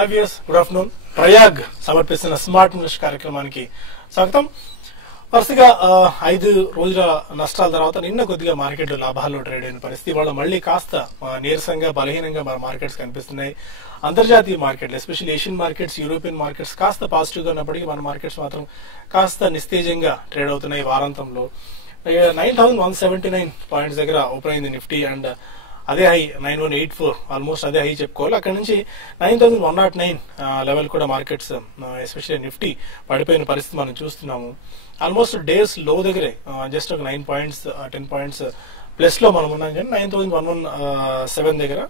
IVS good afternoon. Prayag సమర్పిస్తున్న smart invest కార్యక్రమానికి స్వాగతం. వరుసగా 5 రోజుల నష్టాల తర్వాత నిన్న కొద్దిగా మార్కెట్ లాభాల్లో ట్రేడ్ అయిన పరిస్థితి. వాళ్ళ మళ్ళీ కాస్త నీరసంగా బలహీనంగా మన మార్కెట్స్ కనిపిస్తున్నాయి. అంతర్జాతీయ మార్కెట్లు especially Asian markets, European markets కాస్త పాజిటివ్ గా ఉన్నప్పటికీ మన మార్కెట్స్ మాత్రం కాస్త నిస్తేజంగా ట్రేడ్ అవుతున్నాయి. వారాంతంలో 9179 పాయింట్స్ దగ్గర ఓపెన్ అయింది నిఫ్టీ అండ్ అదే హై 9184 ఆల్మోస్ట్ అదే హై చెప్పుకోవాలి. అక్కడ నుంచి 9109 లెవెల్ కూడా మార్కెట్స్ ఎస్పెషల్లీ నిఫ్టీ పడిపోయిన పరిస్థితి మనం చూస్తున్నాము. ఆల్మోస్ట్ డేస్ లో దగ్గరే జస్ట్ ఒక 9 పాయింట్స్ 10 పాయింట్స్ ప్లస్ లో మనం ఉన్నాం. కానీ 9117 దగ్గర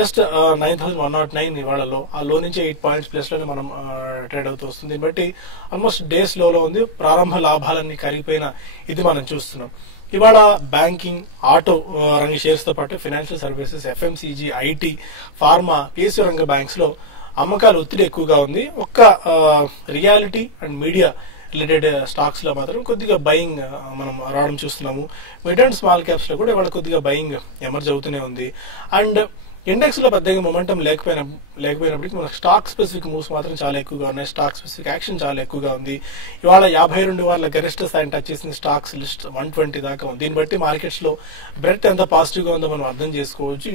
జస్ట్ 9109 ఇవాళలో ఆ లో నుంచి 8 పాయింట్స్ ప్లస్ లోనే మనం ట్రేడ్ అవుతూ వస్తుంది. బట్టి ఆల్మోస్ట్ డేస్ లో ఉంది. ప్రారంభ లాభాలన్నీ కరిగిపోయిన ఇది మనం చూస్తున్నాం. ఇవాళ బ్యాంకింగ్, ఆటో రంగ షేర్స్ తో పాటు financial services, FMCG, IT, pharma, PSU రంగ బ్యాంక్స్ లో అమ్మకాలు ఒత్తిడి ఎక్కువగా ఉంది. ఒక్క reality and media related stocks లో మాత్రం కొద్దిగా బయింగ్ మనం రావడం చూస్తున్నాము. మిడ్ అండ్ స్మాల్ క్యాప్స్ లో కూడా ఇవాళ కొద్దిగా బయింగ్ ఎమర్జ్ అవుతూనే ఉంది. అండ్ ఇండెక్స్ లో పెద్దగా మొమెంటం లేకపోయినప్పటికీ మన స్టాక్ స్పెసిఫిక్ మూవ్స్ మాత్రం చాలా ఎక్కువగా ఉన్నాయి. స్టాక్ స్పెసిఫిక్ యాక్షన్ చాలా ఎక్కువగా ఉంది. ఇవాళ 52 వారాల గరిష్ట స్థాయిని టచ్ చేసిన స్టాక్స్ లిస్ట్ 120 దాకా ఉంది. దీన్ని బట్టి మార్కెట్స్ లో బ్రెత్ ఎంత పాజిటివ్ గా ఉందో మనం అర్థం చేసుకోవచ్చు.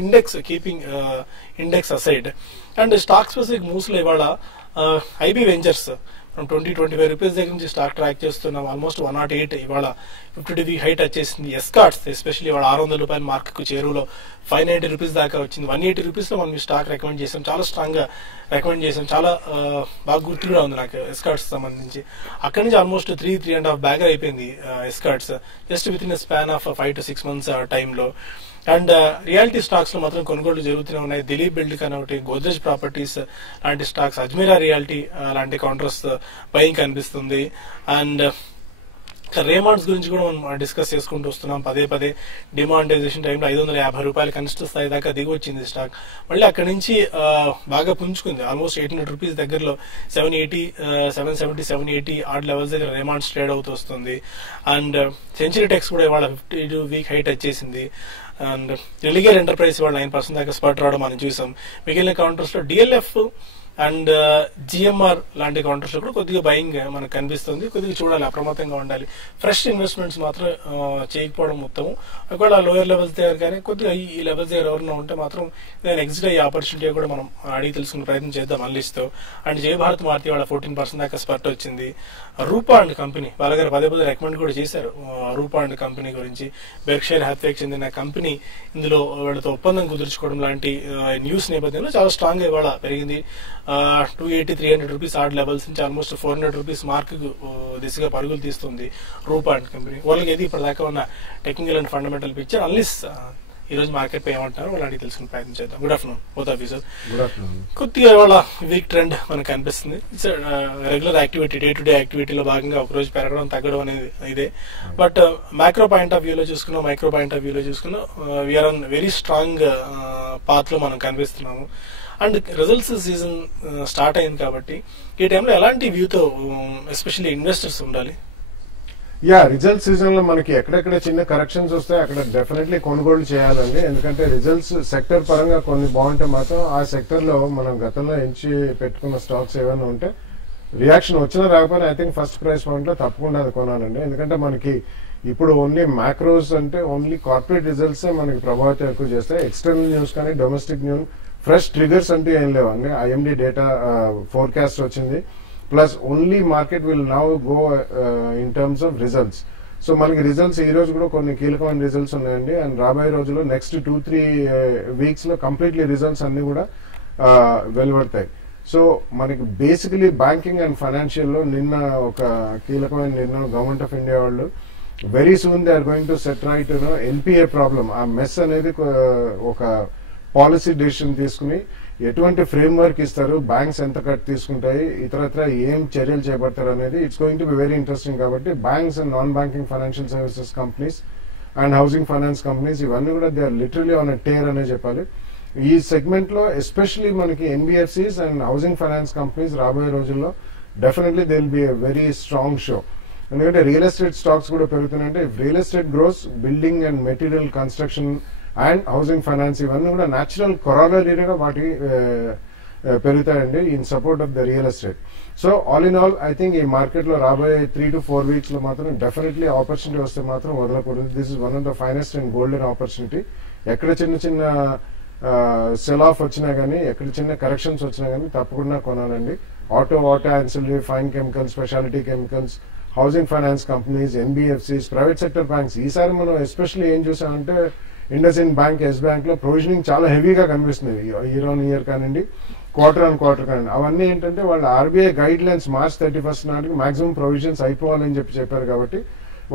Index aside and stock specific moves లో ఇవాళ IB వెంచర్స్ 20-25 రూపీస్ దగ్గర నుంచి స్టాక్ ట్రాక్ చేస్తున్నాం. ఆల్మోస్ట్ 108 ఇవాళ 50 డిగ్రీ హైట్ వచ్చేసింది. ఎస్కార్ట్స్ ఎస్పెషల్లీ ఇవాళ 600 రూపాయల మార్క్ కు చేరువలో 590 రూపీస్ దాకా వచ్చింది. 180 రూపీస్ లో మనం ఈ స్టాక్ రికమెండ్ చేసాం. చాలా స్ట్రాంగ్ గా రికమెండ్ చేసాం. చాలా బాగా గుర్తు కూడా ఉంది నాకు ఎస్కార్ట్స్ సంబంధించి. అక్కడి నుంచి ఆల్మోస్ట్ 3.5 బ్యాగర్ అయిపోయింది escorts just with in span of 5 to 6 months టైంలో. అండ్ రియాలిటీ స్టాక్స్ లో మాత్రం కొనుగోళ్లు జరుగుతూనే ఉన్నాయి. దిలీప్ బిల్డ్ కనొకటి, గోద్రేజ్ ప్రాపర్టీస్ లాంటి స్టాక్స్, అజ్మీరా రియాలిటీ లాంటి కౌంటర్స్ బయింగ్ కనిపిస్తుంది. అండ్ రేమాండ్స్ గురించి కూడా మనం డిస్కస్ చేసుకుంటూ వస్తున్నాం. పదే డిమానిటైజేషన్ టైంలో 550 రూపాయల కనిష్ట స్థాయి దాకా దిగి వచ్చింది స్టాక్. మళ్ళీ అక్కడి నుంచి బాగా పుంజుకుంది. ఆల్మోస్ట్ 800 రూపీస్ దగ్గరలో 770, 780 ఆడ్ లెవెల్స్ దగ్గర రేమాండ్స్ ట్రేడ్ అవుతూ వస్తుంది. అండ్ సెంచరీ టెక్స్ కూడా ఇవాళ 52 వీక్ హైట్ వచ్చేసింది. అండ్ రిలిగేర్ ఎంటర్ప్రైజ్ ఇవాళ 9% దాకా స్పర్ట్ రావడం మనం చూసాం. మిగిలిన కౌంటర్స్ లో DLF అండ్ GMR లాంటి కౌంటర్స్ లో కూడా కొద్దిగా బయింగ్ మనకు కనిపిస్తుంది. కొద్దిగా చూడాలి, అప్రమత్తంగా ఉండాలి. ఫ్రెష్ ఇన్వెస్ట్మెంట్స్ మాత్రం చేయకపోవడం మొత్తము. ఒకవేళ లోయర్ లెవెల్స్ దగ్గర కానీ కొద్దిగా ఈ లెవెల్స్ దగ్గర ఎవరైనా ఉంటే మాత్రం నేను ఎగ్జిట్ అయ్యే ఆపర్చునిటీ కూడా మనం అడిగి తెలుసుకునే ప్రయత్నం చేద్దాం అనలిస్తో. అండ్ జయ భారత్ మారుతి వాళ్ళ 14% దాకా స్పర్ట్ వచ్చింది. రూపా అండ్ కంపెనీ వాళ్ళ గారు పదే రికమెండ్ కూడా చేశారు. రూపా అండ్ కంపెనీ గురించి బెర్క్షైర్ హ్యాథ్వేకి చెందిన కంపెనీ ఇందులో వీళ్ళతో ఒప్పందం కుదుర్చుకోవడం లాంటి న్యూస్ నేపథ్యంలో చాలా స్ట్రాంగ్ గా ఇవాళ పెరిగింది. 280-300 రూపీస్ ఆర్డ్ లెవెల్స్ నుంచి ఆల్మోస్ట్ 400 రూపీస్ మార్క్ దిశగా పరుగులు తీస్తుంది రూపా అండ్ కంపెనీ. వాళ్ళకి ఏది ఇప్పటిదాకా ఉన్న టెక్నికల్ అండ్ ఫండమెంటల్ పిక్చర్ అన్లిస్ ఈ రోజు మార్కెట్ పై ఏమంటున్నారు వాళ్ళు అడిగి తెలుసుకునే ప్రయత్నం చేద్దాం. Good afternoon both of you sir. Good afternoon. కొద్దిగా ఇవాళ వీక్ ట్రెండ్ మనకు కనిపిస్తుంది. It's regular activity, day to day యాక్టివిటీలో భాగంగా ఒక రోజు పెరగడం తగ్గడం అనేది ఇదే. బట్ మైక్రో పాయింట్ ఆఫ్ వ్యూలో చూసుకున్నాం we are on very strong path లో మనం కనిపిస్తున్నాము. అండ్ రిజల్ట్స్ సీజన్ స్టార్ట్ అయింది కాబట్టి ఈ టైంలో ఎలాంటి వ్యూతో ఎస్పెషల్లీ ఇన్వెస్టర్స్ ఉండాలి? రిజల్ట్ సీజన్ లో మనకి ఎక్కడెక్కడ చిన్న కరెక్షన్స్ వస్తాయి అక్కడ డెఫినెట్లీ కొనుగోలు చేయాలండి. ఎందుకంటే రిజల్ట్స్ సెక్టర్ పరంగా కొన్ని బాగుంటే మాత్రం ఆ సెక్టర్ లో మనం గతంలో ఎంచి పెట్టుకున్న స్టాక్స్ ఏమైనా ఉంటే రియాక్షన్ వచ్చినా రాకపోయినా I think first price point లో తప్పకుండా అది కొనాలండి. ఎందుకంటే మనకి ఇప్పుడు ఓన్లీ మ్యాక్రోస్ అంటే ఓన్లీ కార్పొరేట్ రిజల్ట్స్ మనకి ప్రభావితం ఎక్కువ చేస్తాయి. ఎక్స్టర్నల్ న్యూస్ కానీ డొమెస్టిక్ న్యూస్ ఫ్రెష్ ట్రిగర్స్ అంటే ఏం లేవండి. IMD డేటా ఫోర్కాస్ట్ వచ్చింది. Plus only market will now go in terms of results. So మనకి రిజల్ట్స్ ఈ రోజు కూడా కొన్ని కీలకమైన రిజల్ట్స్ ఉన్నాయండి. అండ్ రాబోయే రోజుల్లో నెక్స్ట్ 2-3 వీక్స్ లో కంప్లీట్లీ రిజల్ట్స్ అన్ని కూడా వెలువడతాయి. సో మనకి బేసికలీ బ్యాంకింగ్ అండ్ ఫైనాన్షియల్ లో నిన్న ఒక కీలకమైన నిర్ణయం గవర్నమెంట్ ఆఫ్ ఇండియా వాళ్ళు very soon they are going to set right NPA problem. ఆ మెస్ అనేది ఒక పాలసీ డెసిషన్ తీసుకుని ఎటువంటి ఫ్రేమ్ వర్క్ ఇస్తారు, బ్యాంక్స్ ఎంత కట్ తీసుకుంటాయి, ఇతరత్ర ఏం చర్యలు చేపడతారు అనేది it's going to be very interesting. కాబట్టి banks and non banking financial services companies and housing finance companies ఇవన్నీ కూడా they are literally on a tear అనే చెప్పాలి. ఈ సెగ్మెంట్ లో ఎస్పెషలీ మనకి NBFCs and housing finance companies రాబోయే రోజుల్లో definitely they will be a very strong show. ఎందుకంటే రియల్ ఎస్టేట్ స్టాక్స్ కూడా పెరుగుతున్నాయంటే real estate grows, building and material construction and housing finance ఇవన్నీ కూడా న్యాచురల్ కొరాలరీగా వాటి పెరుగుతాయండి in support of the real estate. So all in all I think ఈ market లో రాబోయే 3 to 4 weeks లో మాత్రం డెఫినెట్లీ ఆపర్చునిటీ వస్తే మాత్రం వదలకూడదు. This is one of the finest and golden opportunity. ఎక్కడ చిన్న చిన్న సెల్ ఆఫ్ వచ్చినా గానీ, ఎక్కడ చిన్న కరెక్షన్స్ వచ్చినా గానీ తప్పకుండా కొనాలండి. Auto ancillary, fine chemicals, specialty chemicals, housing finance companies, NBFCs, private sector banks. ఈసారి మనం ఎస్పెషల్లీ ఏం చూసామంటే ఇండస్ఇండ్ బ్యాంక్, ఎస్ బ్యాంక్ లో ప్రొవిజనింగ్ చాలా హెవీగా కనిపిస్తుంది. ఇయర్ ఆన్ ఇయర్ కానివ్వండి, క్వార్టర్ ఆన్ క్వార్టర్ కానివ్వండి. అవన్నీ ఏంటంటే వాళ్ళ ఆర్బీఐ గైడ్ లైన్స్ March 31 నాటికి మాక్సిమం ప్రొవిజన్స్ అయిపోవాలని చెప్పారు. కాబట్టి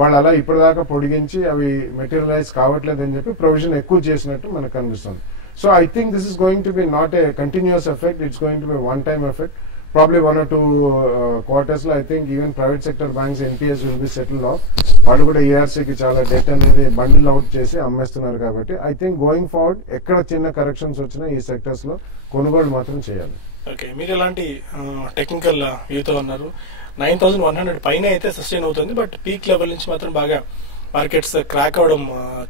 వాళ్ళు అలా ఇప్పటిదాకా పొడిగించి అవి మెటీరియలైజ్ కావట్లేదని చెప్పి ప్రొవిజన్ ఎక్కువ చేసినట్టు మనకు కనిపిస్తుంది. So I think this is going to B not a continuous effect, it's going to B one time effect. Probably 1 or 2 quarters లో I think even private sector banks NPS will be settled off. వాళ్ళు కూడా ERC కి చాలా date అనేది bundle out చేసి అమ్మేస్తున్నారు. కాబట్టి I think going forward ఎక్కడ చిన్న కరెక్షన్స్ వచ్చినా ఈ సెక్టర్స్ లో కొనుగోలు మాత్రం చేయాలి. ఓకే, మీరు ఎలాంటి టెక్నికల్ వ్యూతో ఉన్నారు? 9100 పైన అయితే సస్టైన్ అవుతుంది, బట్ పీక్ లెవెల్ నుంచి మాత్రం బాగా మార్కెట్స్ క్రాక్ అవడం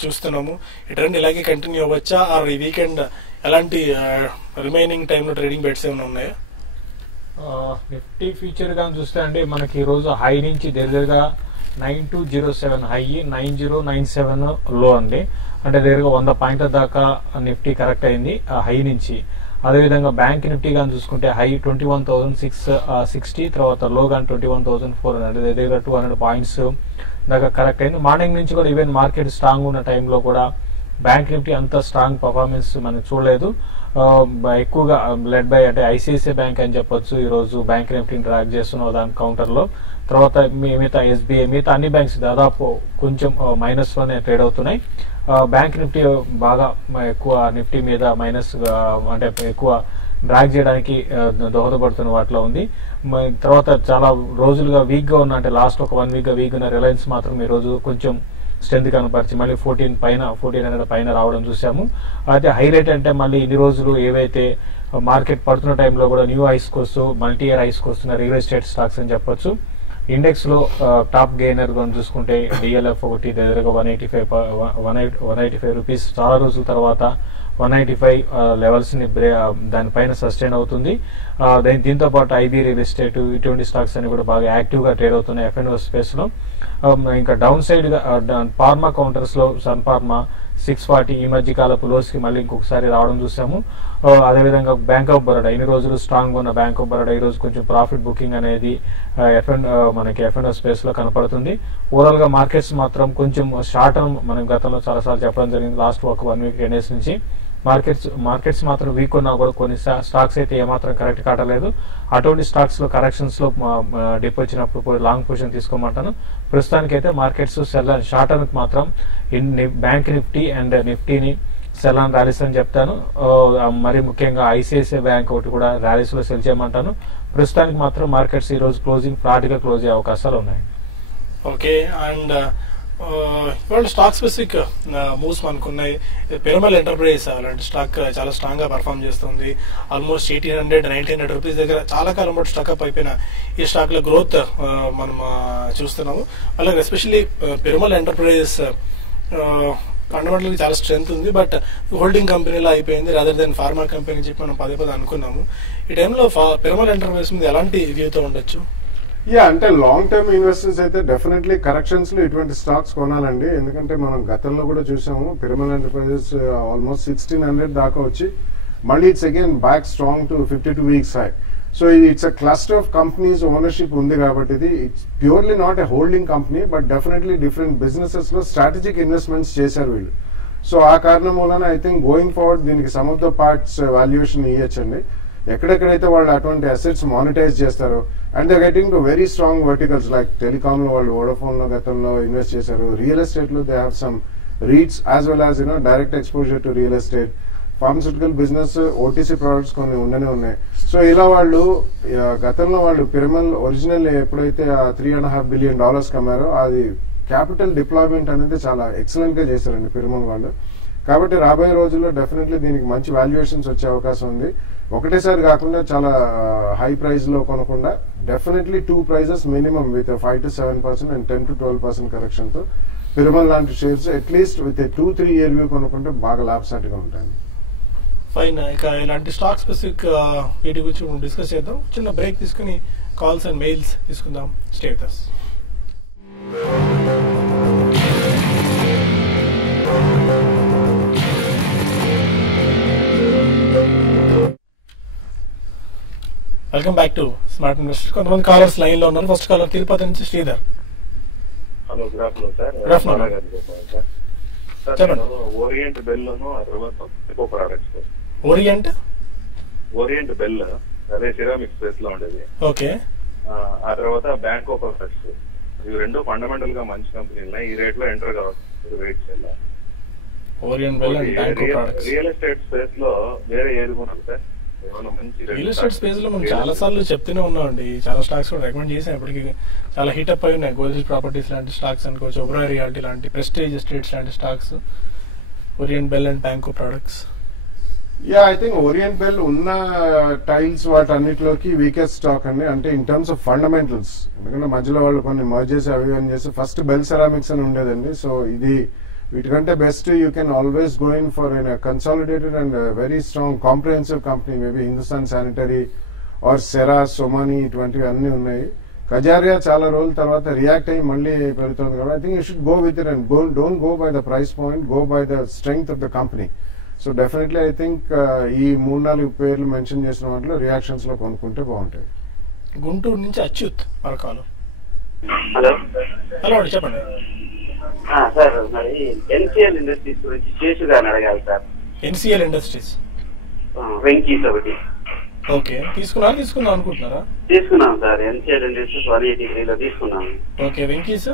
చూస్తున్నాము. ఈ ట్రెండ్ ఇలాగే కంటిన్యూ అవ్వచ్చా? ఆర్ ఈ వీకెండ్ ఎలాంటి రిమైనింగ్ టైంలో ట్రేడింగ్ బెట్స్ ఏమైనా ఉన్నాయా? నిఫ్టీ ఫ్యూచర్ గా చూస్తే అండి మనకి ఈ రోజు హై నుంచి దగ్గరగా 9207 హై, 9097 లో అండి. అంటే దగ్గరగా 100 పాయింట్ల దాకా నిఫ్టీ కరెక్ట్ అయింది ఆ హై నుంచి. అదేవిధంగా బ్యాంక్ నిఫ్టీ కానీ చూసుకుంటే హై 21,660, తర్వాత లో కానీ 21,400, దగ్గర 200 పాయింట్స్ దాకా కరెక్ట్ అయింది. మార్నింగ్ నుంచి కూడా ఈవెన్ మార్కెట్ స్ట్రాంగ్ ఉన్న టైంలో కూడా బ్యాంక్ నిఫ్టీ అంత స్ట్రాంగ్ పర్ఫార్మెన్స్ మనం చూడలేదు. ఎక్కువగా లెడ్ బై అంటే ఐసిఐసిఐ బ్యాంక్ అని చెప్పొచ్చు. ఈ రోజు బ్యాంక్ నిఫ్టీని ట్రాక్ చేస్తున్న దాని కౌంటర్ లో. తర్వాత మిగతా ఎస్బీఐ, మిగతా అన్ని బ్యాంక్స్ దాదాపు కొంచెం మైనస్ లోనే ట్రేడ్ అవుతున్నాయి. బ్యాంక్ నిఫ్టీ బాగా ఎక్కువ నిఫ్టీ మీద మైనస్ అంటే ఎక్కువ డ్రాగ్ చేయడానికి దోహదపడుతున్న వాటిలో ఉంది. తర్వాత చాలా రోజులుగా వీక్ గా ఉన్న, అంటే లాస్ట్ ఒక 1 week గా వీక్ ఉన్న రిలయన్స్ మాత్రం ఈ రోజు కొంచెం స్ట్రెంత్ కనపరిచి మళ్ళీ 1400 పైన రావడం చూసాము. అయితే హైలైట్ అంటే మళ్ళీ ఇన్ని రోజులు ఏవైతే మార్కెట్ పడుతున్న టైంలో కూడా న్యూ హైస్కి వస్తూ మల్టీ ఇయర్ హైస్కి వస్తున్న రియల్ ఎస్టేట్ స్టాక్స్ అని చెప్పొచ్చు. ఇండెక్స్ లో టాప్ గెయినర్ గా చూసుకుంటే డిఎల్ఎఫ్ ఒకటి దగ్గరగా 185 రూపీస్ చాలా రోజుల తర్వాత 195 లెవెల్స్ ని దానిపైన సస్టైన్ అవుతుంది. దీంతో పాటు ఐబీ రియల్ ఎస్టేట్ ఇటువంటి స్టాక్స్ అన్ని కూడా బాగా యాక్టివ్ గా ట్రేడ్ అవుతున్నాయి F&O స్పేస్ లో. ఇంకా డౌన్ సైడ్ గా ఫార్మా కౌంటర్స్ లో సన్ ఫార్మా 640 ఈ మధ్య కాలపు లోస్ కి మళ్ళీ ఇంకొకసారి రావడం చూసాము. అదేవిధంగా బ్యాంక్ ఆఫ్ బరోడా ఇన్ని రోజులు స్ట్రాంగ్ ఉన్న బ్యాంక్ ఆఫ్ బరోడా ఈ రోజు కొంచెం ప్రాఫిట్ బుకింగ్ అనేది మనకి F&O స్పేస్ లో కనపడుతుంది. ఓవరాల్ గా మార్కెట్స్ మాత్రం కొంచెం షార్ట్ టర్మ్ మనం గతంలో చాలా సార్లు చెప్పడం జరిగింది. లాస్ట్ ఒక 1 week 10 days నుంచి మార్కెట్స్ మాత్రం వీక్ ఉన్నా కూడా కొన్ని స్టాక్స్ అయితే ఏమాత్రం కరెక్ట్ కావట్లేదు. అటువంటి స్టాక్స్ లో కరెక్షన్స్ లో డిప్ వచ్చినప్పుడు లాంగ్ పొజిషన్ తీసుకోమంటాను. ప్రస్తుతానికి అయితే markets sell and short term మాత్రం బ్యాంక్ నిఫ్టీ అండ్ నిఫ్టీని సెల్ అండ్ ర్యాలీస్ అని చెప్తాను. మరి ముఖ్యంగా ఐసిఐసిఐ బ్యాంక్ ఒకటి కూడా ర్యాలీస్ లో సెల్ చేయమంటాను. ప్రస్తుతానికి మాత్రం మార్కెట్స్ ఈ రోజు క్లోజింగ్ ఫ్లాట్ గా క్లోజ్ అయ్యే అవకాశాలు ఉన్నాయి. ఓకే, అండ్ ఇవాళ స్టాక్ స్పెసిఫిక్ మూవ్స్ మనకున్నాయి. పిరమల్ ఎంటర్ప్రైజ్ అలాంటి స్టాక్ చాలా స్ట్రాంగ్ గా పర్ఫామ్ చేస్తుంది. ఆల్మోస్ట్ 1800-1900 రూపీస్ దగ్గర చాలా కాలం పాటు స్టాక్ అయిపోయిన ఈ స్టాక్ లో గ్రోత్ మనం చూస్తున్నాము. అలాగే ఎస్పెషల్లీ పిరమల్ ఎంటర్ప్రైజెస్ ఫండమెంటల్ చాలా స్ట్రెంత్ ఉంది, బట్ హోల్డింగ్ కంపెనీలో అయిపోయింది రాదర్ దెన్ ఫార్మా కంపెనీ అని చెప్పి మనం పదే అనుకున్నాము. ఈ టైంలో పిరమల్ ఎంటర్ప్రైజ్ మీద ఎలాంటి వ్యూతో ఉండొచ్చు? అంటే లాంగ్ టర్మ్ ఇన్వెస్టర్స్ అయితే డెఫినెట్లీ కరెక్షన్స్ లో ఇటువంటి స్టాక్స్ కొనాలండి. ఎందుకంటే మనం గతంలో కూడా చూసాము పిరమల్ ఎంటర్ప్రైజెస్ ఆల్మోస్ట్ 1600 దాకా వచ్చి మళ్ళీ it's again back strong to 52 weeks high. So it's a cluster of companies ownership ఉంది కాబట్టి ఇది it's purely not a holding company, but definitely different businesses లో స్ట్రాటజిక్ ఇన్వెస్ట్మెంట్స్ చేశారు వీళ్ళు. సో ఆ కారణం వలన ఐ థింక్ గోయింగ్ ఫార్వర్డ్ దీనికి sum of the parts valuation ఇవ్వచ్చండి. ఎక్కడెక్కడైతే వాళ్ళు అటువంటి అసెట్స్ మానిటైజ్ చేస్తారో and they getting to very strong verticals like telecom లో వాళ్ళు వోడాఫోన్ లో గతంలో ఇన్వెస్ట్ చేశారు. రియల్ ఎస్టేట్ లో they have some REITs as well as direct exposure to real estate. Pharmaceutical business, OTC products కొన్ని ఉండనే ఉన్నాయి. సో ఇలా వాళ్ళు గతంలో వాళ్ళు పిరమల్ ఒరిజినల్ ఎప్పుడైతే $3.5 billion కమ్మారో అది క్యాపిటల్ డిప్లాయ్మెంట్ అనేది చాలా ఎక్సలెంట్ గా చేశారండి పిరమల్ వాళ్ళు. కాబట్టి రాబోయే రోజుల్లో డెఫినెట్లీ దీనికి మంచి వాల్యుయేషన్స్ వచ్చే అవకాశం ఉంది. ఒకటేసారి కాకుండా చాలా హై ప్రైస్ లో కొనకుండా definitely 2 prices minimum with 5 to 7% and 10 to 12% correction తో పిరమల్ లాంటి shares at least with 2-3 year view కొనుక్కుంటే బాగా లాభసాటిగా ఉంటాయి. ఫైన్. ఇక ఇలాంటి స్టాక్ స్పెసిఫిక్ వీటి గురించి మనం డిస్కస్ చేద్దాం. చిన్న బ్రేక్ తీసుకుని కాల్స్ అండ్ మెయిల్స్ తీసుకుందాం. Stay with us. Welcome back to smart investor. కొంతమంది కాలర్స్ లైన్ లో ఉన్నారు. ఫస్ట్ కాలర్ తిరుపతి నుంచి Sridhar. Hello, good afternoon sir. Good afternoon. చెప్పండి. Orient Bell eco products. Orient Bell అదే సిరామిక్ స్పేస్ లో ఉండేది. ఓకే. ఆ తర్వాత బ్యాంకో ప్రొడక్ట్స్. ఇవి రెండు ఫండమెంటల్ గా మంచి కంపెనీలు. ఈ రేట్ లో ఎంటర్ కావచ్చు, వెయిట్ చేయాలి. ఓరియంట్ బెల్ అండ్ బ్యాంకో ప్రొడక్ట్స్. రియల్ ఎస్టేట్ స్పేస్ లో వేరే ఏది కొనాలి సార్? రియల్ ఎస్టేట్ స్పేస్ లో మనం చాలా సార్లు చెప్తూనే ఉన్నామండి. చాలా స్టాక్స్ కూడా రికమెండ్ చేసాం. ఇప్పటికి చాలా హీటప్ అయి ఉన్నాయి. గోద్రేజ్ ప్రాపర్టీస్ లాంటి స్టాక్స్ అనుకోవచ్చు, ఒబెరాయ్ రియాలిటీ లాంటి, ప్రెస్టేజ్ ఎస్టేట్స్ లాంటి స్టాక్స్, ఓరియంట్ బెల్ అండ్ బ్యాంకో products. Yeah, I think Orient Bell ఉన్న టైల్స్ వాటన్నిటిలోకి వీకెస్ట్ స్టాక్ అండి. అంటే ఇన్ టర్మ్స్ ఆఫ్ ఫండమెంటల్స్, ఎందుకంటే మధ్యలో వాళ్ళు కొన్ని మర్జెస్ అవి అని చేసి ఫస్ట్ బెల్ సెరామిక్స్ అని ఉండేదండి. సో ఇది వీటికంటే best you can always go in for an consolidated and very strong comprehensive company. Maybe Hindustan sanitary or Cera, Somany ఇటువంటివి అన్ని ఉన్నాయి. కజారియా చాలా రోజుల తర్వాత రియాక్ట్ అయ్యి మళ్ళీ పెరుగుతుంది కాబట్టి I think you should go with it and don't go by the price point, go by the strength of the company. So definitely I think ఈ 3-4 పేర్లు మెన్షన్ చేసిన వాటిలో రియాక్షన్స్ లో కొనుక్కుంటే బాగుంటాయి. గుంటూరు నుంచి అచ్యుత్ మరకాలు. హలో హలో అండి, చెప్పండి. సార్, మరి ఎన్సిఎల్ ఇండస్ట్రీస్ గురించి శేషు గారిని అడగాలి సార్. ఎన్సిఎల్ ఇండస్ట్రీస్ వెంకీస్ ఒకటి. ఓకే. తీసుకుందాం అనుకుంటున్నారా? తీసుకున్నాం సార్. ఎన్సిఎల్ ఇండస్ట్రీస్ 183 తీసుకున్నాము. ఓకే. వెంకీస్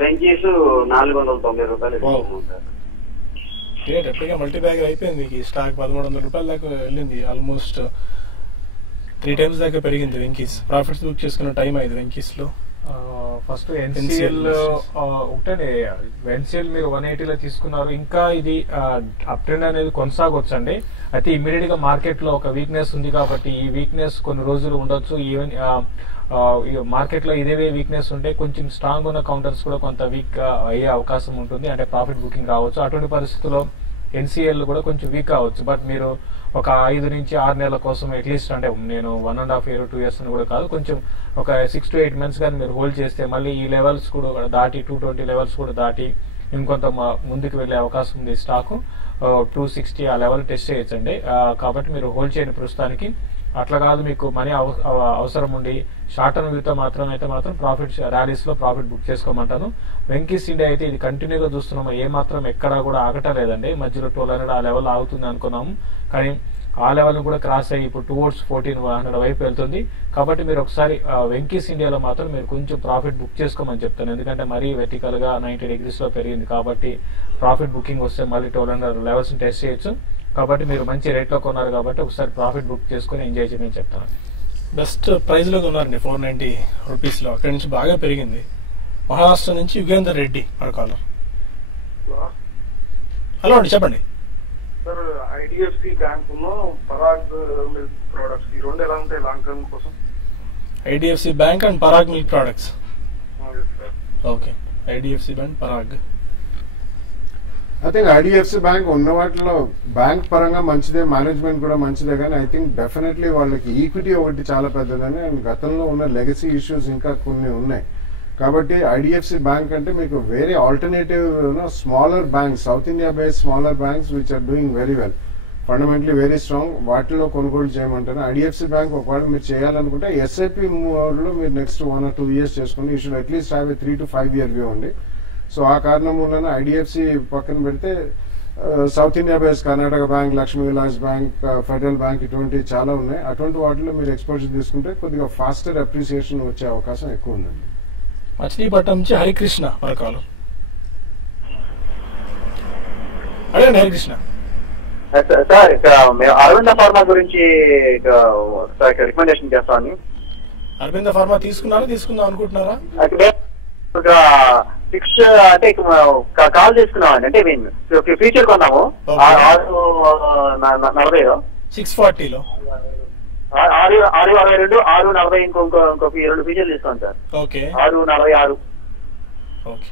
490 రూపాయలు తీసుకున్నాం సార్. గ్రేట్. ఎప్పటికే మల్టీ బ్యాగ్ అయిపోయింది. మీకు ఈ స్టాక్ 1300 రూపాయల దాకా వెళ్ళింది. ఆల్మోస్ట్ 3 times దాకా పెరిగింది వెంకీస్. ప్రాఫిట్స్ బుక్ చేసుకున్న టైం అయింది వెంకీస్ లో. ఫస్ట్ ఎన్సిఎల్ ఒకటే. ఎన్సిఎల్ మీరు 180 తీసుకున్నారు. ఇంకా ఇది అప్ ట్రెండ్ అనేది కొనసాగొచ్చండి. అయితే ఇమీడియట్ గా మార్కెట్ లో ఒక వీక్నెస్ ఉంది కాబట్టి ఈ వీక్నెస్ కొన్ని రోజులు ఉండొచ్చు. ఈవెన్ మార్కెట్ లో ఇదే వీక్నెస్ ఉంటే కొంచెం స్ట్రాంగ్ ఉన్న కౌంటర్స్ కూడా కొంత వీక్ అయ్యే అవకాశం ఉంటుంది. అంటే ప్రాఫిట్ బుకింగ్ రావచ్చు. అటువంటి పరిస్థితుల్లో ఎన్సిఎల్ కూడా కొంచెం వీక్ కావచ్చు. బట్ మీరు ఒక 5 నుంచి 6 నెలల కోసం అట్లీస్ట్, అంటే నేను 1.5 year 2 years అని కూడా కాదు, కొంచెం ఒక 6 to 8 months కానీ మీరు హోల్డ్ చేస్తే మళ్ళీ ఈ లెవెల్స్ కూడా దాటి 220 లెవెల్స్ కూడా దాటి ఇంకొంత ముందుకు వెళ్లే అవకాశం ఉంది. స్టాక్ 260 ఆ లెవెల్ టెస్ట్ చేయొచ్చండి. కాబట్టి మీరు హోల్డ్ చేయని ప్రస్తుతానికి. అట్లా కాదు, మీకు మనీ అవసరం ఉండి షార్ట్ టర్మ్ వ్యూతో మాత్రం ప్రాఫిట్ ర్యాలీస్ లో ప్రాఫిట్ బుక్ చేసుకోమంటాను. వెంకీస్ ఇండియా అయితే ఇది కంటిన్యూగా చూస్తున్నాము. ఏ మాత్రం ఎక్కడా కూడా ఆగటలేదండి. మధ్యలో 1200 ఆ లెవెల్ ఆగుతుంది అనుకున్నాము, కానీ ఆ లెవెల్ కూడా క్రాస్ అయ్యి ఇప్పుడు టువర్డ్స్ 1400 వైపు వెళ్తుంది. కాబట్టి మీరు ఒకసారి వెంకీస్ ఇండియాలో మాత్రం మీరు కొంచెం ప్రాఫిట్ బుక్ చేసుకోమని చెప్తాను. ఎందుకంటే మరీ వెర్టికల్ గా 90 degrees లో పెరిగింది కాబట్టి ప్రాఫిట్ బుకింగ్ వస్తే మళ్ళీ 1200 లెవెల్స్ టెస్ట్ చేయొచ్చు. కాబట్టి మీరు మంచి రేట్ లో కొన్నారు కాబట్టి ఒకసారి ప్రాఫిట్ బుక్ చేసుకుని ఎంజాయ్ చేయమని చెప్తాను. బెస్ట్ ప్రైస్ లో కొన్నారండి 490 రూపీస్ లో. అక్కడి నుంచి బాగా పెరిగింది. మహారాష్ట్ర నుంచి యుగేందర్ రెడ్డి మన కాలర్. హలో అండి, చెప్పండి. Sir, IDFC bank Parag milk products ఈ రెండు ఎలా ఉంటాయి లాంగ్ టర్మ్ కోసం? IDFC bank and Parag milk products. Okay. IDFC bank, Parag. I think IDFC bank ఉన్న వాటిలో బ్యాంక్ పరంగా మంచిదే, మేనేజ్మెంట్ కూడా మంచిదే, కానీ ఐ థింక్ డెఫినెట్లీ వాళ్ళకి ఈక్విటీ ఒకటి చాలా పెద్దదని, అండ్ గతంలో ఉన్న లెగసీ ఇష్యూస్ ఇంకా కొన్ని ఉన్నాయి. కాబట్టి ఐడిఎఫ్సి బ్యాంక్ అంటే మీకు వేరే alternative smaller banks, South India based smaller banks which are doing very well, fundamentally very strong, వాటిలో కొనుగోలు చేయమంటారు. ఐడిఎఫ్సి బ్యాంక్ ఒకవేళ మీరు చేయాలనుకుంటే ఎస్ఐపి మోడ్లో మీరు నెక్స్ట్ 1 or 2 years చేసుకోండి. You should at least have a 3 to 5 year view అండి. సో ఆ కారణం వలన ఐడిఎఫ్సి పక్కన పెడితే south India based Karnataka bank, Lakshmi Vilas bank, federal bank ఇటువంటి చాలా ఉన్నాయి. అటువంటి వాటిలో మీరు ఎక్స్పోజర్ తీసుకుంటే కొద్దిగా ఫాస్టర్ అప్రిసియేషన్ వచ్చే అవకాశం ఎక్కువ ఉందండి. మచిలీపట్నం నుంచి హరికృష్ణ మరకాలు. అడగండి హరికృష్ణ. సార్, మేము అరవింద ఫార్మా గురించి రికమెండేషన్ చేస్తామని. అరవింద ఫార్మా తీసుకుందాం అనుకుంటున్నారా? ఫిక్స్ అంటే కాల్ తీసుకున్నామండి. అంటే మేము ఫ్యూచర్ కొన్నాము 640లో, 640లో 662, 640 ఇంకొక 2 ఫీచర్లు తీసుకోండి sir. Okay. 646. Okay.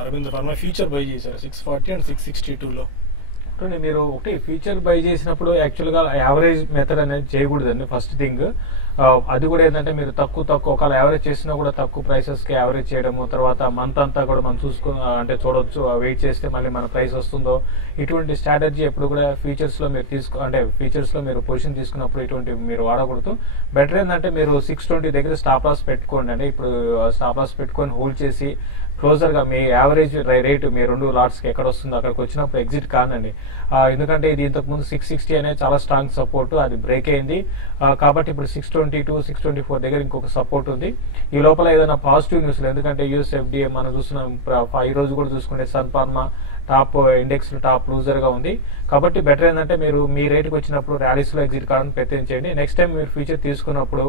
Aravinda pharma future by చేశారు 640 అండ్ 662లో. మీరు ఒకటి ఫ్యూచర్ బై చేసినప్పుడు యాక్చువల్గా యావరేజ్ మెథడ్ అనేది చేయకూడదండి. ఫస్ట్ థింగ్ అది కూడా ఏంటంటే మీరు తక్కువ ఒకవేళ యావరేజ్ చేసినా కూడా తక్కువ ప్రైసెస్ కి యావరేజ్ చేయడము, తర్వాత మంత్ అంతా కూడా మనం అంటే చూడొచ్చు, వెయిట్ చేస్తే మళ్ళీ మన ప్రైస్ వస్తుందో, ఇటువంటి స్ట్రాటజీ ఎప్పుడు కూడా ఫ్యూచర్స్ లో మీరు ఫ్యూచర్స్ లో మీరు పొజిషన్ తీసుకున్నప్పుడు ఇటువంటి మీరు వాడకూడదు. బెటర్ ఏంటంటే మీరు 620 దగ్గర స్టాప్ లాస్ పెట్టుకోండి అండి. ఇప్పుడు స్టాప్ లాస్ పెట్టుకొని హోల్డ్ చేసి క్లోజర్ గా మీ యావరేజ్ రేట్ మీ 2 లాట్స్ కి ఎక్కడ వస్తుందో అక్కడికి వచ్చినప్పుడు ఎగ్జిట్ కానండి. ఎందుకంటే ఇది ఇంతకు ముందు 660 అనేది చాలా స్ట్రాంగ్ సపోర్ట్, అది బ్రేక్ అయింది. కాబట్టి ఇప్పుడు 622, 624 దగ్గర ఇంకొక సపోర్ట్ ఉంది. ఈ లోపల ఏదైనా పాజిటివ్ న్యూస్, ఎందుకంటే యూఎస్ ఎఫ్డిఏ మనం చూస్తున్నాం, ఈ రోజు కూడా చూసుకుంటే Sun Pharma top index top loser గా ఉంది. కాబట్టి బెటర్ ఏంటంటే మీరు మీ రేట్కి వచ్చినప్పుడు ర్యాలీస్ లో ఎగ్జిట్ కావడానికి ప్రయత్నం చేయండి. నెక్స్ట్ టైం మీరు ఫ్యూచర్ తీసుకున్నప్పుడు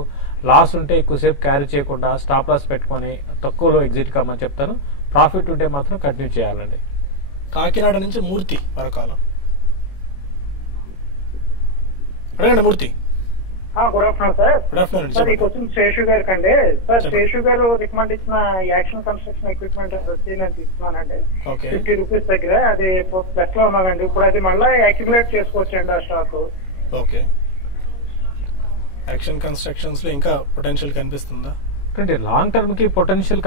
లాస్ ఉంటే ఎక్కువసేపు క్యారీ చేయకుండా స్టాప్ లాస్ పెట్టుకొని తక్కువలో ఎగ్జిట్ కామని చెప్తాను. ప్రాఫిట్ ఉంటే మాత్రం కంటిన్యూ చేయాలండి. కాకినాడ నుంచి మూర్తి మరొకాలం అడగండి. Murthy good afternoon sir. Good afternoon. Sir ఈ క్వశ్చన్ శేషు గారికి అండి. సార్ శేషు గారు రికమెండ్ ఇచ్చిన యాక్షన్ కన్స్ట్రక్షన్ ఎక్విప్మెంట్ నేను తీసుకున్నానండి 50 రూపీస్ దగ్గర. అది ప్లస్ లో ఉన్నానండి. ఇప్పుడు అది మళ్ళీ అక్యుములేట్ చేసుకోవచ్చండి ఆ స్టాక్. ఓకే, యాక్షన్ కన్స్ట్రక్షన్స్ లో ఇంకా పొటెన్షియల్ కనిపిస్తుందా? అంటే లాంగ్ టర్మ్ కి పొటెన్షియల్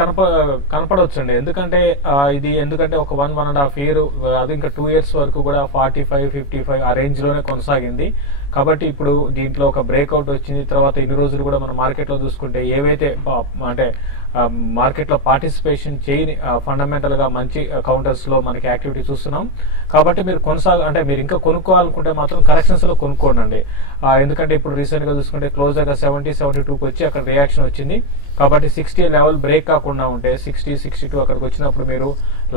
కనపడవచ్చు అండి. ఎందుకంటే ఒక 1.5 year, అది ఇంకా 2 years వరకు కూడా 45, 55 ఆ రేంజ్ లోనే కొనసాగింది. కాబట్టి ఇప్పుడు దీంట్లో ఒక బ్రేక్అవుట్ వచ్చింది. తర్వాత ఇన్ని రోజులు కూడా మన మార్కెట్ లో చూసుకుంటే ఏవైతే అంటే మార్కెట్ లో పార్టిసిపేషన్ చేయని ఫండమెంటల్ గా మంచి కౌంటర్స్ లో మనకి యాక్టివిటీ చూస్తున్నాం. కాబట్టి మీరు మీరు ఇంకా కొనుక్కోవాలనుకుంటే మాత్రం కరెక్షన్స్ లో కొనుక్కోండి. ఎందుకంటే ఇప్పుడు రీసెంట్ గా చూసుకుంటే క్లోజ్ గా 70, 72 వచ్చి అక్కడ రియాక్షన్ వచ్చింది. కాబట్టి 60 లెవెల్ బ్రేక్ కాకుండా ఉంటే 60, 62 అక్కడికి వచ్చినప్పుడు మీరు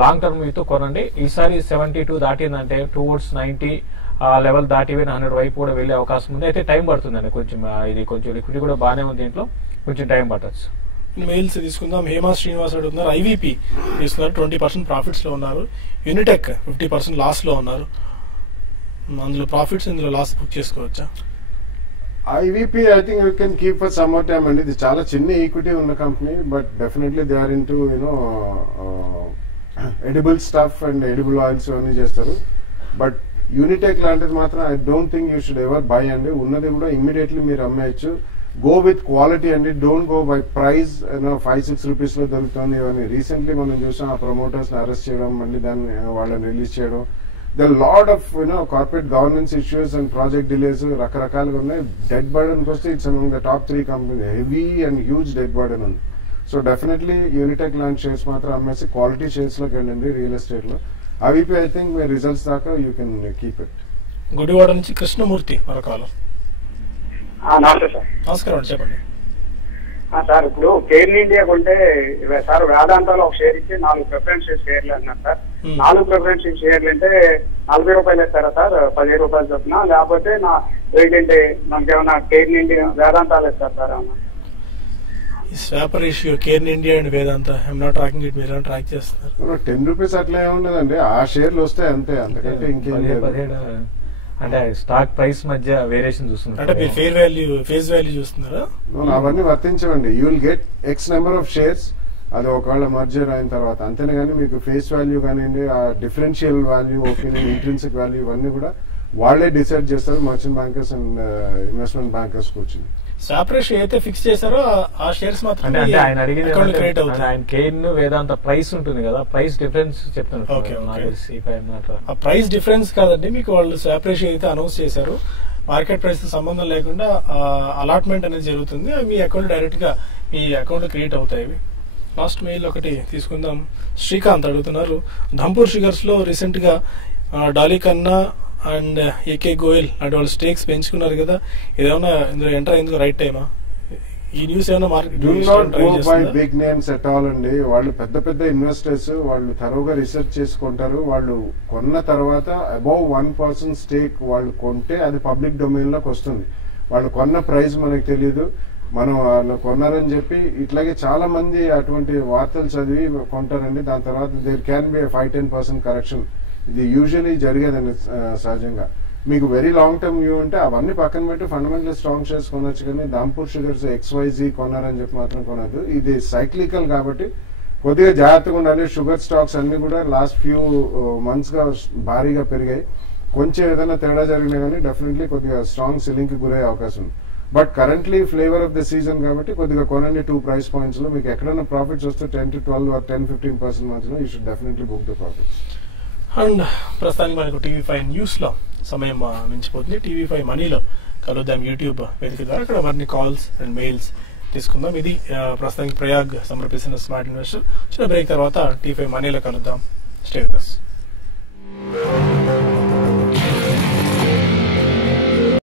లాంగ్ టర్మ్ తో కొనండి. ఈసారి 72 దాటిందంటే టువర్డ్స్ 90 లెవెల్ దాటి 100 వైపు కూడా వెళ్లే అవకాశం ఉంది. అయితే టైం పడుతుందండి కొంచెం. ఇది కొంచెం లిక్విడిటీ కూడా బాగానే ఉంది, దీంట్లో కొంచెం టైం పట్టచ్చు. మెయిల్స్ తీసుకుందాం. హేమా శ్రీనివాస్ అడుగుతున్నారు. ఐవీపీ తీసుకున్నారు, 20% ప్రాఫిట్స్ లో ఉన్నారు. యూనిటెక్ 50% లాస్ లో ఉన్నారు. అందులో ప్రాఫిట్స్, ఇందులో లాస్ బుక్ చేసుకోవచ్చా? IVP I think you can keep for some more time అండి. ఇది చాలా చిన్న ఈక్విటీ ఉన్న company, but definitely they are in to edible stuff and edible oils అన్ని చేస్తారు. బట్ యూనిటెక్ లాంటిది మాత్రం I don't think you should ever buy అండి. ఉన్నది కూడా ఇమ్మీడియట్లీ మీరు అమ్మేయచ్చు. గో విత్ క్వాలిటీ అండి, don't go by price. 5-6 rupees లో దొరుకుతుంది ఇవన్నీ. రీసెంట్లీ మనం చూసాం ఆ ప్రమోటర్స్ ని అరెస్ట్ చేయడం, మళ్ళీ దాన్ని వాళ్ళని రిలీజ్ చేయడం. The load of corporate governance issues and project delays రకరకాలుగా ఉన్నాయి. డెడ్ బర్డెన్ వస్తే it's among the top 3 company. Heavy and huge debt burden ఉంది. సో డెఫినెట్లీ యూనిటెక్ లాంటి షేర్స్ మాత్రం అమ్మేసి క్వాలిటీ షేర్స్ లోకి వెళ్ళండి రియల్ ఎస్టేట్ లో. ఐవీపీ ఐ థింక్ మీ రిజల్ట్స్ దాకా you can keep it. Gudivada నుంచి కృష్ణమూర్తి మరొకాలం. నమస్తే సార్. నమస్కారం అండి, చెప్పండి. సార్ ఇప్పుడు కేర్ ఇండియా కొంటే సార్ వేదాంతాలో ఒక షేర్ ఇచ్చి 4 ప్రిఫరెన్స్ షేర్లు అన్నారు సార్. 4 ప్రిఫరెన్స్ షేర్లు అంటే 40 రూపాయలు ఇస్తారా సార్? 15 రూపాయలు చొప్పున, లేకపోతే ఏంటంటే మనకేమన్నా కేర్ ఇండియా వేదాంతాలు ఇస్తారు సార్ ఏమన్నా? Swap ratio care India and Vedanta I'm not tracking it. మీరు ట్రాక్ చేస్తున్నారు. 10 రూపీస్ అట్లా ఏముండదండి, ఆ షేర్లు వస్తాయి అంతే, అంతకంటే ఇంకేం లేదు. అంటే స్టాక్ ప్రైస్ మధ్య వేరియేషన్ చూస్తున్నారు. అంటే మీరు ఫేస్ వాల్యూ చూస్తున్నారా? అవన్నీ వర్తించవండి. You will get X number of shares, అది ఒకవేళ మర్జర్ అయిన తర్వాత. అంతేనే కానీ మీకు ఫేస్ వాల్యూ కానివ్వండి, ఆ differential value, opinion, intrinsic value ఇవన్నీ కూడా వాళ్లే డిసైడ్ చేస్తారు, merchant bankers and investment bankers కూర్చుని. స్వాప్ రేషియో అయితే ఫిక్స్ చేశారో ఆ షేర్స్ మాత్రం అంటే ఆయన అడిగింది ఆయన కేన్ వేదాంత ప్రైస్ ఉంటుంది కదా, ప్రైస్ డిఫరెన్స్ చెప్తాను. ఆ ప్రైస్ డిఫరెన్స్ కాదండి, మీకు వాళ్ళు స్వాప్ రేషియో అయితే అనౌన్స్ చేశారు. మార్కెట్ ప్రైస్ తో సంబంధం లేకుండా అలాట్మెంట్ అనేది జరుగుతుంది. మీ అకౌంట్ డైరెక్ట్ గా మీ అకౌంట్ క్రియేట్ అవుతాయి. లాస్ట్ మెయిల్ ఒకటి తీసుకుందాం. శ్రీకాంత్ అడుగుతున్నారు, ధంపూర్ షుగర్స్ లో రీసెంట్ గా డాలీ కన్నా అండ్ ఏకే గోయల్ అంటే వాళ్ళు స్టేక్స్ పెంచుకున్నారు కదా, ఇదేమన్నా ఇందులో ఎంటర్ అయ్యేందుకు రైట్ టైమా? ఈ న్యూస్ ఏమైనా market big names at all అండి. వాళ్ళు పెద్ద పెద్ద ఇన్వెస్టర్స్, వాళ్ళు తరువుగా రీసెర్చ్ చేసుకుంటారు. వాళ్ళు కొన్న తర్వాత అబౌవ్ 1% స్టేక్ వాళ్ళు కొంటే అది పబ్లిక్ డొమైన్ లోకి వస్తుంది. వాళ్ళు కొన్న ప్రైస్ మనకు తెలియదు, మనం వాళ్ళు కొన్నారని చెప్పి ఇట్లాగే చాలా మంది అటువంటి వార్తలు చదివి కొంటారండి. దాని తర్వాత దేర్ క్యాన్ బి 5-10% కరెక్షన్. ఇది యూజువలీ జరిగేదండి సహజంగా. మీకు వెరీ లాంగ్ టర్మ్ వ్యూ ఉంటే అవన్నీ పక్కన పెట్టి ఫండమెంటల్ స్ట్రాంగ్ షేర్స్ కొనొచ్చు, కానీ ధాంపూర్ షుగర్స్ XYZ కొన్నారని చెప్పి మాత్రం కొనద్దు. ఇది సైక్లికల్ కాబట్టి కొద్దిగా జాగ్రత్తగా ఉండాలి. షుగర్ స్టాక్స్ అన్ని కూడా లాస్ట్ ఫ్యూ మంత్స్ గా భారీగా పెరిగాయి. కొంచెం ఏదైనా తేడా జరిగినా కానీ డెఫినెట్లీ కొద్దిగా స్ట్రాంగ్ సెల్లింగ్ కి గురయ్యే అవకాశం ఉంది. But currently flavour of the season కాబట్టి కొద్దిగా కొనండి 2 price points లో. మీకు ఎక్కడైనా ప్రాఫిట్స్ వస్తే 10 to 12 or 10-15% మధ్యలో you should definitely book the profits. And ప్రస్తుతానికి మనకు TV5 న్యూస్ లో సమయం మించిపోతుంది. TV5 మనీలో కలుద్దాం యూట్యూబ్ వేదిక ద్వారా. అక్కడ మరిన్ని కాల్స్ అండ్ మెయిల్స్ తీసుకుందాం. ఇది ప్రస్తుతానికి ప్రయాగ్ సమర్పిస్తున్న స్మార్ట్ ఇన్వెస్టర్. చిన్న బ్రేక్ తర్వాత TV5 మనీలో కలుద్దాం. Stay with us.